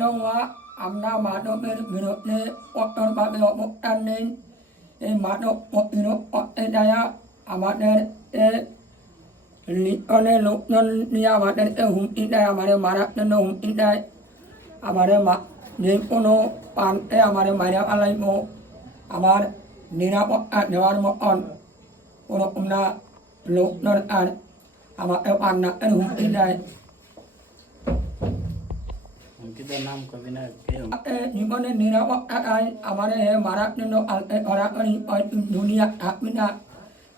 নওয়া আমরা মাদকের বিরুদ্ধে কঠোরভাবে অবস্থান নেই। এই মাদক প্রতিরোধ করতে যায় আমাদের লিটনের লোকজন নিয়ে আমাদেরকে হুমকি দেয়, আমাদের মারার জন্য হুমকি দেয়, আমাদের যে কোনো প্রান্তে আমাদের মারা ফেলাইব। আমার নিরাপত্তা দেওয়ার মতন ওরকম না লোকজন আর আমাকে পান্নাকের হুমকি দেয়। জীবনের নিরাপত্তা নাই, আমার মারার জন্য হরাকরি দুনিয়া থাকবি না।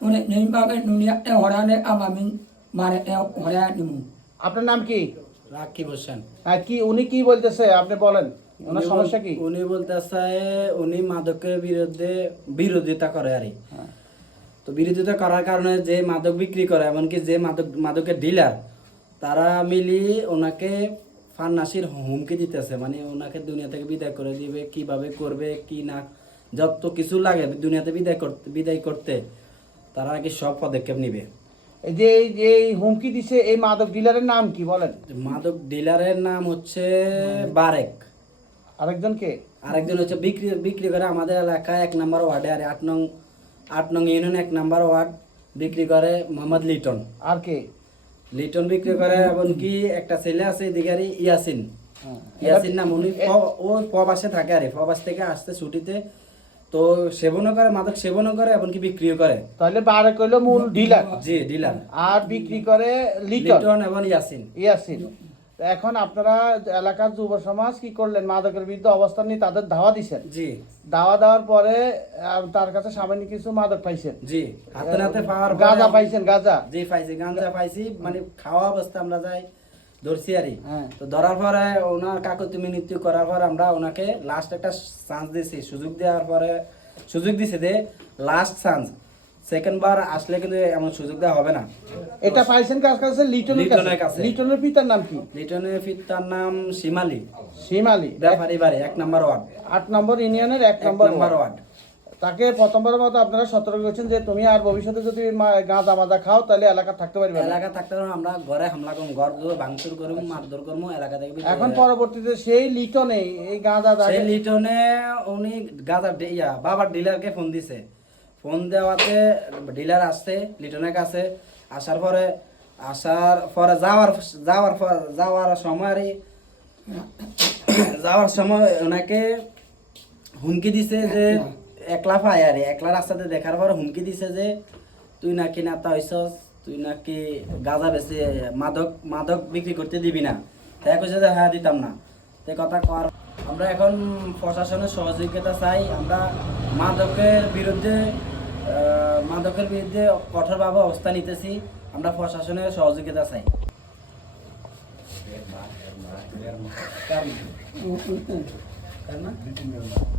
উনি যেইভাবে দুনিয়াতে হরানে আমি মারে হরা দিব। আপনার নাম কি? রাকিব হোসেন। কি উনি কি বলতেছে আপনি বলেন, ওনার সমস্যা কি? উনি বলতেছে উনি মাদকের বিরুদ্ধে বিরোধিতা করে আর তো বিরোধিতা করার কারণে যে মাদক বিক্রি করে, এমনকি যে মাদকের ডিলার, তারা মিলিয়ে ওনাকে ফান্নাসির হুমকি দিতেছে। মানে ওনাকে দুনিয়া থেকে বিদায় করে দিবে, কিভাবে করবে কি না, যত কিছু লাগে দুনিয়াতে বিদায় করতে তারা নাকি সব পদক্ষেপ নিবে। যে হুমকি দিছে এই মাদক ডিলারের নাম কি বলেন? মাদক ডিলারের নাম হচ্ছে বারেক। আরেকজন কে? আরেকজন হচ্ছে বিক্রি করে আমাদের এলাকায় 1 নম্বর ওয়ার্ডে, আর 8 নং ইউনিয়ন 1 নম্বর ওয়ার্ড বিক্রি করে মোহাম্মদ লিটন। আর কে? লিটন বিক্রি করে, এমনকি একটা ছেলে আছে এদিকে ইয়াসিন নাম, উনি ওই প্রবাসে থাকে আর প্রবাস থেকে আসতে ছুটিতে, তো সেবনও করে, মাদক সেবনও করে, এমনকি বিক্রিও করে। তাহলে বারেক হইলো মূল ডিলার। জি, ডিলার। আর বিক্রি করে লিটন এবং ইয়াসিন। এখন আপনারা এলাকার যুব সমাজ কি করলেন? মাদকের বিরুদ্ধে অবস্থান নিয়ে তাদের ধাওয়া দিচ্ছেন। জি, দাওয়া দেওয়ার পরে তার কাছে সামান্য কিছু মাদক পাইছেন। জি, হাতে নাতে পাওয়ার গাঁজা পাইছেন? গাঁজা? জি পাইছি, গাঁজা পাইছি। মানে খাওয়া অবস্থা আমরা যাই ধরছি আর হ্যাঁ। তো ধরার পরে ওনার কাকুতি মিনতি করার পর আমরা ওনাকে লাস্ট একটা চান্স দিয়েছি, সুযোগ দেওয়ার পরে সুযোগ দিছে যে লাস্ট চান্স, সেকেন্ড বার আসলে কিন্তু এমন সুযোগ দেওয়া হবে না। এটা পাইছেন কার কাছে? লিটনের কাছে। লিটনের পিতার নাম কি? লিটনের পিতার নাম শিমালি। শিমালি, ব্যাপারী বাড়ি, 1 নম্বর ওয়ার্ড, 8 নম্বর ইউনিয়নের 1 নম্বর ওয়ার্ড। তাকে প্রথমবারের মতো আপনারা সতর্ক করেছেন যে তুমি আর ভবিষ্যতে যদি গাঁজা মাজা খাও তাহলে এলাকা থাকতে পারবে না। এলাকা থাকতে পারবে, আমরা ঘরে হামলা করবো, ঘর ভাঙচুর করবো, মারধর করবো, এলাকা থেকে। এখন পরবর্তীতে সেই লিটনে এই গাঁজা সেই লিটনে উনি গাঁজা বাবার ডিলারকে ফোন দিছে। ফোন দেওয়াতে ডিলার আসছে লিটনের কাছে। আসার পরে যাওয়ার সময় ওনাকে হুমকি দিছে যে একলা পায় আর একলা রাস্তাতে দেখার পরে হুমকি দিছে যে তুই নাকি নেতা হইছস, তুই নাকি গাঁজা বেচে মাদক বিক্রি করতে দিবি না। তাই কইছে যে হ্যাঁ দিতাম না। তাই কথা কর। আমরা এখন প্রশাসনের সহযোগিতা চাই। আমরা মাদকের বিরুদ্ধে কঠোরভাবে অবস্থা নিতেছি। আমরা প্রশাসনের সহযোগিতা চাই।